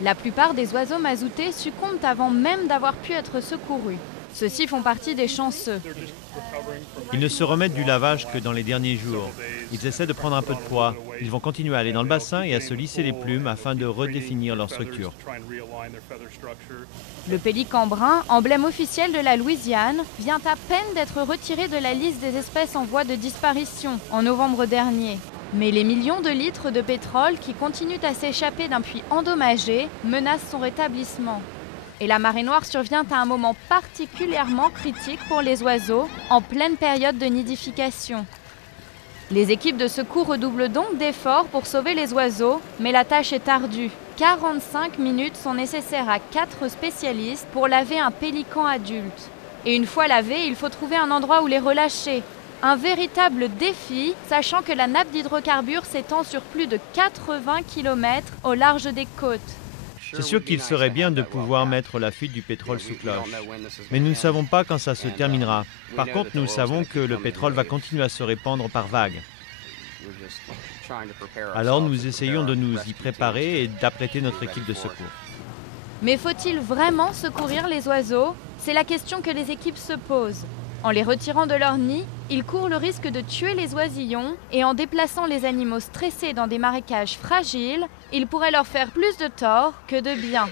La plupart des oiseaux mazoutés succombent avant même d'avoir pu être secourus. Ceux-ci font partie des chanceux. Ils ne se remettent du lavage que dans les derniers jours. Ils essaient de prendre un peu de poids. Ils vont continuer à aller dans le bassin et à se lisser les plumes afin de redéfinir leur structure. Le pélican brun, emblème officiel de la Louisiane, vient à peine d'être retiré de la liste des espèces en voie de disparition en novembre dernier. Mais les millions de litres de pétrole qui continuent à s'échapper d'un puits endommagé menacent son rétablissement. Et la marée noire survient à un moment particulièrement critique pour les oiseaux, en pleine période de nidification. Les équipes de secours redoublent donc d'efforts pour sauver les oiseaux, mais la tâche est ardue. 45 minutes sont nécessaires à 4 spécialistes pour laver un pélican adulte. Et une fois lavés, il faut trouver un endroit où les relâcher. Un véritable défi, sachant que la nappe d'hydrocarbures s'étend sur plus de 80 km au large des côtes. C'est sûr qu'il serait bien de pouvoir mettre la fuite du pétrole sous cloche. Mais nous ne savons pas quand ça se terminera. Par contre, nous savons que le pétrole va continuer à se répandre par vagues. Alors nous essayons de nous y préparer et d'apprêter notre équipe de secours. Mais faut-il vraiment secourir les oiseaux? C'est la question que les équipes se posent. En les retirant de leur nid, ils courent le risque de tuer les oisillons et en déplaçant les animaux stressés dans des marécages fragiles, ils pourraient leur faire plus de tort que de bien.